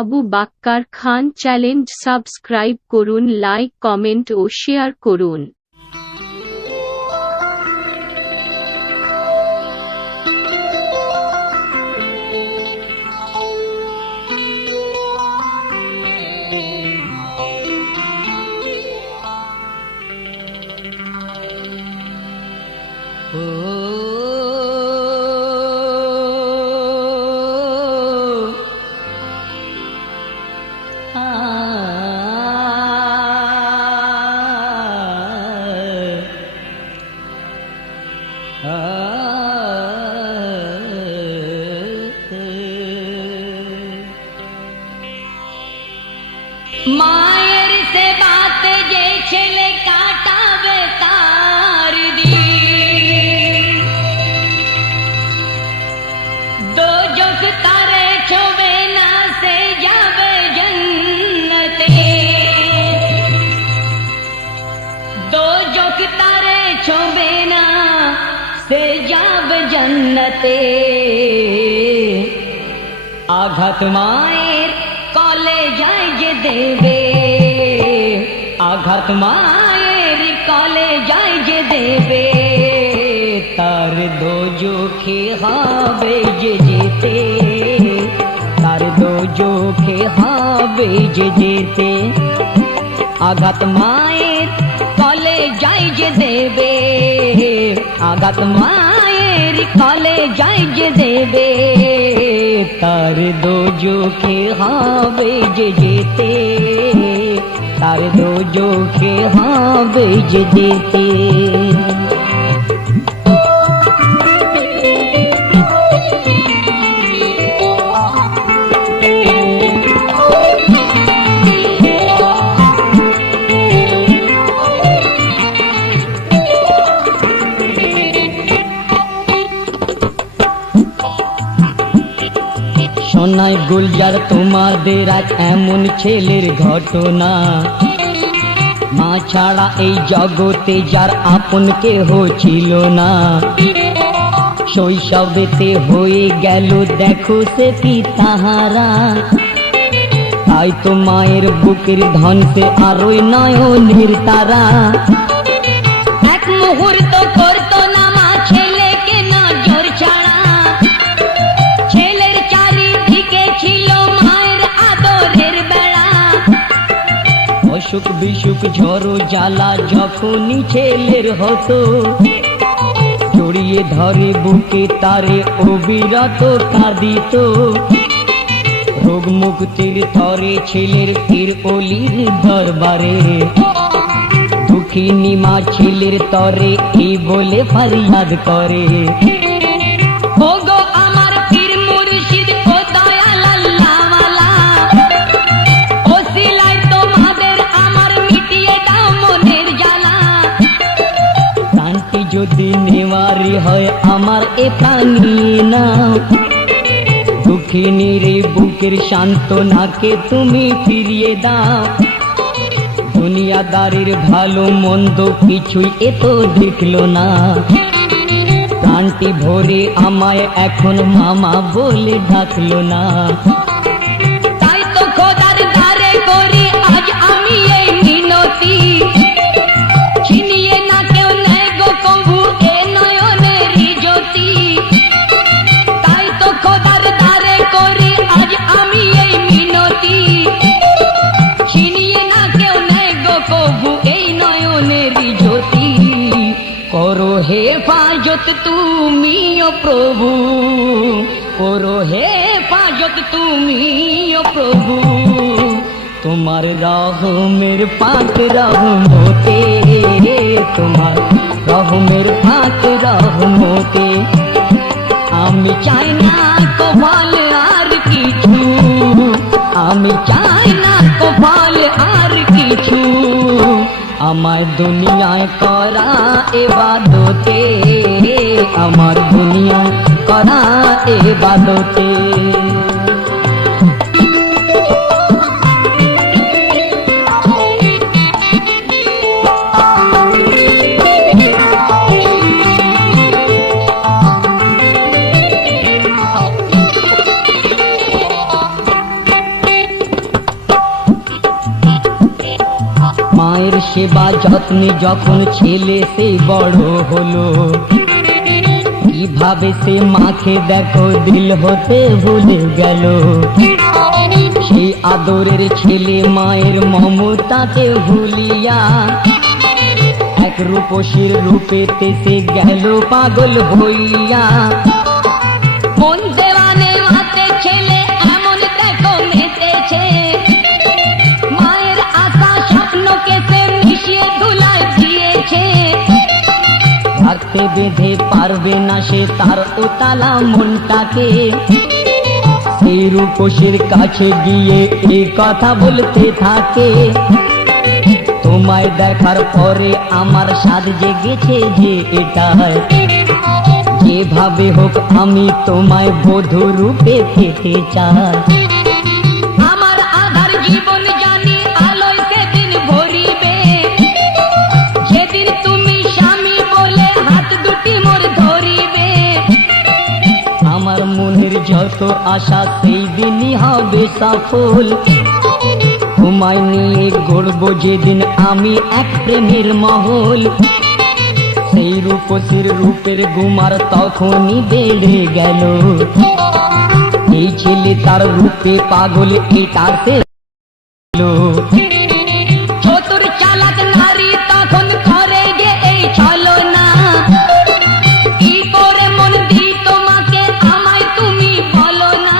আবু বাক্কার খান channel subscribe করুন, like, comment ও share করুন। মায়ের সে বাত যে ছেলে কাটাবে তার দিন, দোজখ তারে ছোবে না, সে যাবে জন্নতে। দোজখ তারে ছোবে না, সে যাবে জন্নতে। আঘাত মায়ের কলে যায় যে দেবে, আঘাত মায়ের কলে যায় যে দেবে, তার দোজখে হবে যে যেতে, তার দোজখে হবে যে যেতে। আঘাত মায়ের কলে যায় যে দেবে, আঘাত মায়ের কলে যায় যে দেবে, তার দোজখে হবে যে যেতে, তার দোজখে হবে যে যেতে। শোনায় গুলজার তোমাদের আজ এমন ছেলের ঘটনা, মা ছাড়া এই জগতে যার আপন কেহ ছিল না। শৈশবেতে হয়ে গেল দেখো সে কি তাহারা, তাই তো মায়ের বুকের ধন সে আরোই নয়নের তারা। এক মুহূর্ত করতো না মা ছেলেকে নজর ছাড়া, ছেলের চারিদিকে ছিল মায়ের আদরের বেড়া। অসুখ বিসুখ ঝড়ো জ্বালা যখনই ছেলের হতো, জড়িয়ে ধরে বুকে তারে অবিরত কাঁদিত। রোগ মুক্তির তরে ছেলের পীর অলির দরবারে, দুঃখিনী মা ছেলের তরে এই বলে ফরিয়াদ করে, ওগো আমার পীর মুর্শিদ ও দয়াল আল্লাহওয়ালা, ওসিলায় তোমাদের আমার মিটিয়ে দাও মনের জ্বালা। প্রাণটি যদি নেওয়ারি হয় আমার এ প্রাণ নিয়ে নাও, দুঃখিনীর বুকের সান্ত্বনাকে তুমি ফিরিয়ে দাও। দুনিয়াদারির ভালো মন্দ কিছুই এ তো দেখলো না, প্রাণটি ভরে আমায় এখন মামা বলে ডাকলো না। তাই তো খোদার দ্বারে করি আজ আমি এই মিনতি, ছিনিয়ে না কেউ নেয় গো কভু এ নয়নের জ্যোতি। তাই তো খোদার দ্বারে করি আজ আমি এই মিনতি, ছিনিয়ে না কেউ নেয় গো কভু এই নয়নের জ্যোতি। করো হেফাজত তুমি ও প্রভু, করো হেফাজত তুমি ও প্রভু, তোমার রহমের পাক রহমতে, তোমার রহমের পাক রহমতে। আমি চাই না কপাল আর কিছু, আমি চাই না কপাল আর কিছু, আমার দুনিয়ায় করা ইবাদতে, আমার দুনিয়ায় করা ইবাদতে। মায়ের সেবা যত্নে যখন ছেলে সে বড় হলো, কিভাবে সে মাকে দেখো দিল হতে ভুলে গেল। সেই আদরের ছেলে মায়ের মমতাকে ভুলিয়া এক রূপসীর রূপেতে সে গেল পাগল হইয়া। মন দেওয়ানে মাতে ছেলে এমন দেখো মেতেছে, মায়ের আশা স্বপ্নকে সে মিশিয়ে ধুলায় দিয়েছে। রাখতে বেঁধে পারবে না সে তার উতালা মনটাকে, সেই রূপসীর কাছে গিয়ে এই কথা বলতে থাকে, তোমায় দেখার পরে আমার স্বাদ জেগেছে যে এটাই, যেভাবে হোক আমি তোমায় বধূ রূপে পেতে চাই। আমার আধার জীবন জানি আলোয় সেদিন ভরিবে, যেদিন তুমি স্বামী বলে হাত দুটি মোর ধরিবে। আমার মনের যত আশা সেই দিনই হবে সফল, তোমায় নিয়ে গড়ব যেদিন আমি এক প্রেমের মহল। সেই রূপসীর রূপের গুমার তখনই বেড়ে গেল, এই ছেলে তার রূপে পাগল এটা সে চতুর চালাক নারী তখন করে যে এই ছলনা, কি করে মন দিই তোমাকে আমায় তুমি বলো না।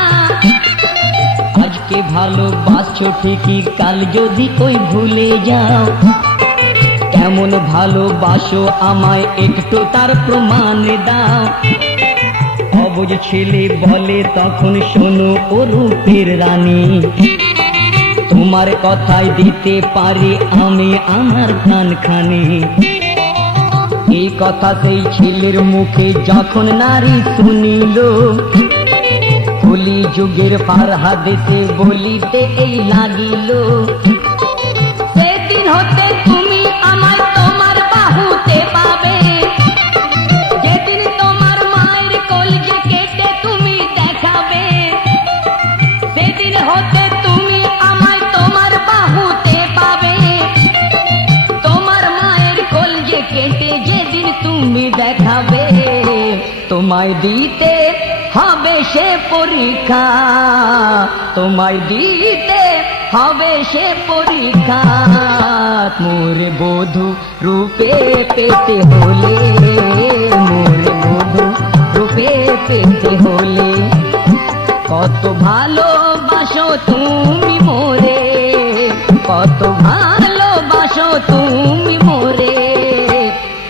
আজকে ভালোবাসছো ঠিকই, কাল যদি ওই ভুলে যাও, কেমন ভালোবাসো আমায় একটু তার প্রমাণ দাও। অবুঝ ছেলে বলে তখন শোনো ও রূপের রানী, তোমার কথাই দিতে পারি আমি আমার প্রাণখানি। এই কথা সেই ছেলের মুখে যখন নারী শুনিল, কলি যুগের ফারহাদেশে বলিতে এই লাগিল, সেদিন হতে তুমি আমায় তোমার বাহুতে পাবে, যেদিন তোমার মায়ের কলজে কেটে তুমি দেখাবে। সেদিন হতে তুমি আমায় তোমার বাহুতে পাবে, তোমার মায়ের কলজে কেটে যেদিন তুমি দেখাবে। তোমায় দিতে হবে সে পরীক্ষা, তোমায় দিতে হবে সে পরীক্ষা। মোরে বধূ রূপে পেতে হলে, মোরে বধূ রূপে পেতে হলে, কত ভালোবাসো তুমি মোরে, কত ভালোবাসো তুমি মোরে,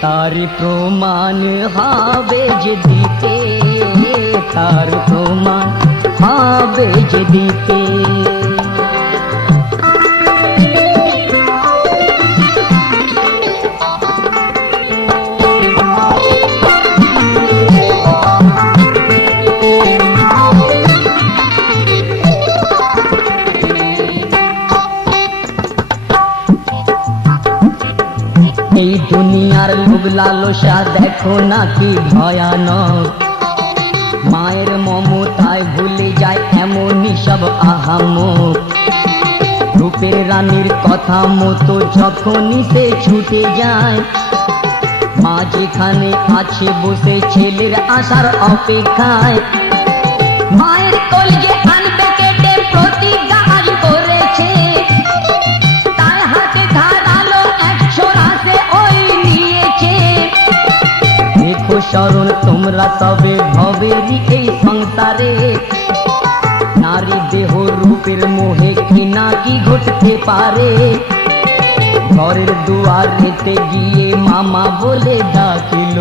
তার প্রমাণ হবে যে দিতে, তার প্রমাণ হবে যে দিতে। এই দুনিয়ার লোভ লালসা দেখো না কি ভয়ানক, মায়ের মমতায় ভুলে যায় এমনই সব আহামক। রূপের রানীর কথা মতো যখনই সে ছুটে যায়, মা যেখানে আছে বসে ছেলের আসার অপেক্ষায়। মায়ের কলজে আনবে কেটে প্রতিজ্ঞা আজ করেছে, তার হাতে ধারালো এক ছোরা সে ওই নিয়েছে। দেখো শরণ তোমরা তবে ভবেরই এই সংসারে, নারী দেহ রূপের মোহে কিনা কি ঘটতে পারে। ঘরের দুয়ার রেতে গিয়ে মামা বলে ডাকিল,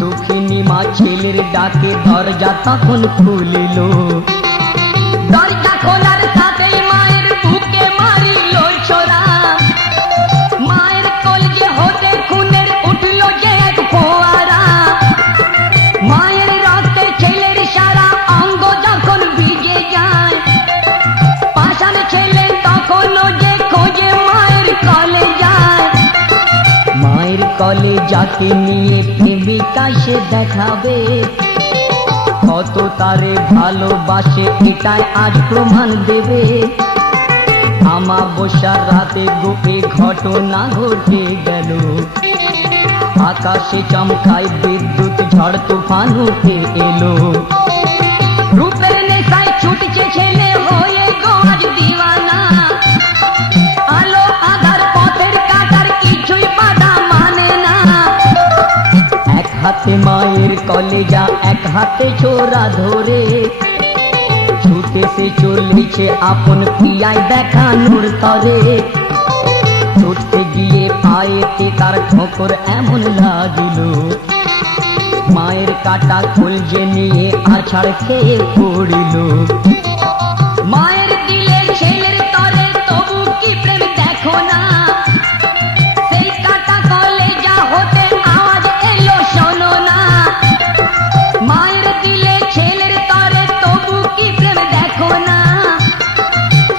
দুঃখিনী মা ছেলের ডাকে দরজা তখন খুলিল। দরজা খোলার সাথেই মায়ের বুকে মারিল ছোরা, মায়ের কলজে হতে খুনের উঠল যে এক ফোয়ারা। মায়ের রক্তে ছেলের সারা অঙ্গ যখন ভিজে যায়, পাষাণ ছেলে তখনও যে খোঁজে মায়ের কলে যায়। মায়ের কলে যাকে নিয়ে প্রেমিকা সে দেখাবে, কত তারে ভালোবাসে এটাই আজ প্রমাণ দেবে। আমার আমাবস্যার রাতে গো এ ঘটনা ঘটে গেল। আকাশে চমকায় বিদ্যুৎ, ঝড় তুফান উঠে এলো। রূপের নেশায় ছুটছে ছেলে হয়ে গো আজ দিওয়ানা। আলো আধার পথের কাটার কিছুই বাধা মানে না। এক হাতে মায়ের কলেজা, এক হাতে ছোরা ধরে ছুটেছে চলেছে আপন প্রিয়ায় দেখানোর তরে। ছুটতে গিয়ে পায়েতে তার ঠোকর এমন লাগিল, মায়ের কাটা কলজে নিয়ে আছাড় খেয়ে পড়িল। মায়ের দিলে ছেলের তরে তবু কি প্রেম দেখো না। সেই কাটা কলেজা হতে আওয়াজ এলো শোনো না। মায়ের দিলে ছেলের তরে তবু কি প্রেম দেখো না।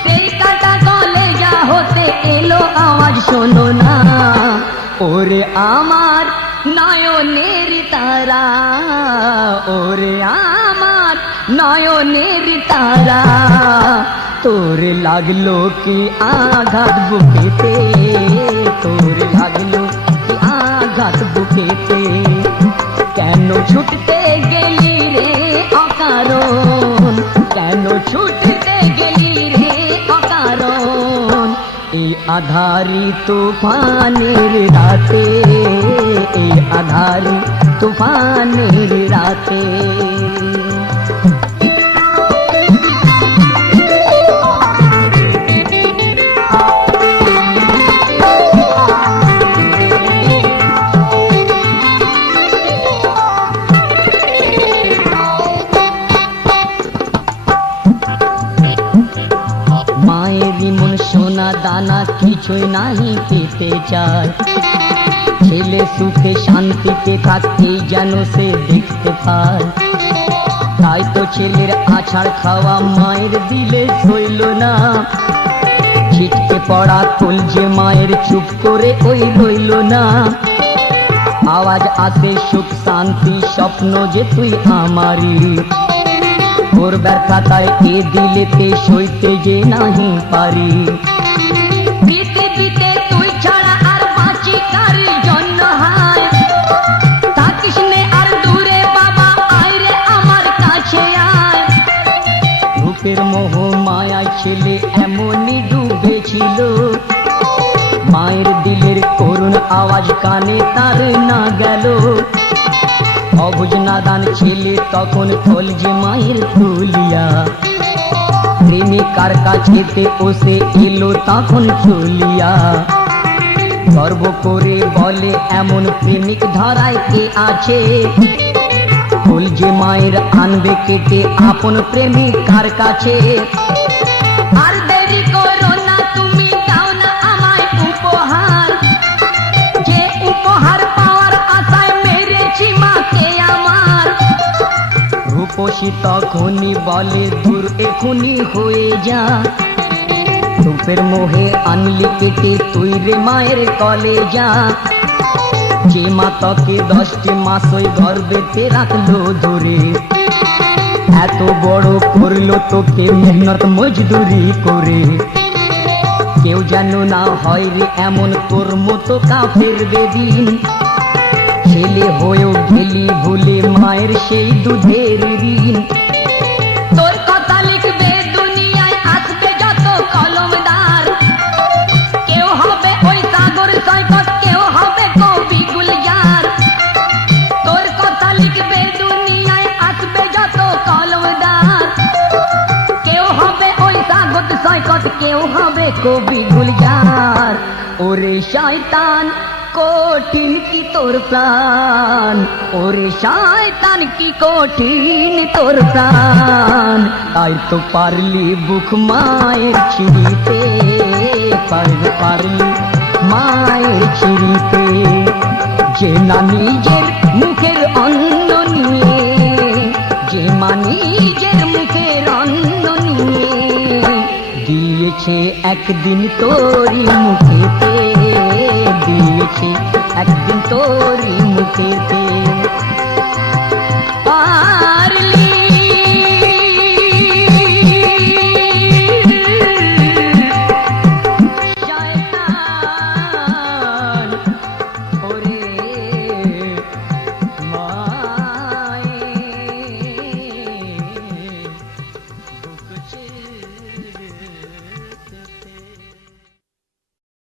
সেই কাটা কলেজা হতে এলো আওয়াজ শোনো না। ওরে আমার নয়নের তারা, ওরে আমার নয়নের তারা, তোর লাগলো কি আঘাত বুকেতে, তোর লাগলো কি আঘাত বুকেতে। কেন ছুটতে গেলি রে অকারণ, কেন ছুটতে গেলি রে অকারণ। এই আধারি তুফানের রাতে, এই আধারি তুফানের রাতে। মায়েরই মন সোনা দানা কিছুই নাহি পেতে চায়। ছেলে সুখে শান্তিতে থাকতেই যেন সে দেখতে পায়। তাই তো ছেলের আছাড় খাওয়া মায়ের দিলে সইল না। ছিটকে পড়া কলজে মায়ের চুপ করে ওই রইল না। আওয়াজ আসে সুখ শান্তি স্বপ্ন যে তুই আমারি। ওর ব্যথাটায় এ দিলেতে সইতে যে নাহি পারি। পৃথিবীতে তুই ছাড়া আর বাঁচি কার জন্য হায়। থাকিস নে আর দূরে বাবা, আয় রে আমার কাছে আয়। রূপের মোহ মায়ায় ছেলে এমনই ডুবেছিল। মায়ের দিলের করুণ আওয়াজ কানে তার না গেল। অবুঝ নাদান ছেলে তখন কলজে মায়ের তুলিয়া। প্রেমিকার কাছেতে ওসে এলো তখন চলিয়া। গর্ব করে বলে এমন প্রেমিক ধরায় কে আছে। কলজে মায়ের আনবে কেটে আপন প্রেমিকার কাছে। আর দেরি করো না তুমি, দাও না আমায় উপহার। যে উপহার পাওয়ার আশায় মেরেছি মাকে আমার। রূপসী তখনই বলে দূর এখনই হয়ে যা। রূপের মোহে আনলি কেটে তুই রে মায়ের কলেজা। যে মা তোকে 10টি মাস ওই গর্ভেতে রাখলো ধরে। এত বড় করলো তোকে মেহনত মজদুরি করে। কেউ যেন না হয় রে এমন তোর মতো কাফের বেদিন। ছেলে হয়েও গেলি ভুলে মায়ের সেই দুধের ঋণ। তোর কথা লিখবে দুনিয়ায় আসবে যত কলমদার। কেউ হবে ওই সাগর সৈকত, কেউ হবে কবি গুলজার। তোর কথা লিখবে দুনিয়ায় আসবে যত কলমদার। কেউ হবে ওই সাগর সৈকত, কেউ হবে কবি গুলজার। ওরে শয়তান কঠিন কি তোর প্রাণ, ওরে শয়তান কি কঠিন তোর প্রাণ। তাই তো পারলি বুক মায়ের ছিঁড়িতে, পারলি মায়ের ছিঁড়িতে। যে না নিজের মুখের অন্ন নিয়ে, যে মা নিজের মুখের অন্ন নিয়ে দিয়েছে একদিন তোরি মুখেতে, দিয়েছে একদিন তোরি মুখেতে।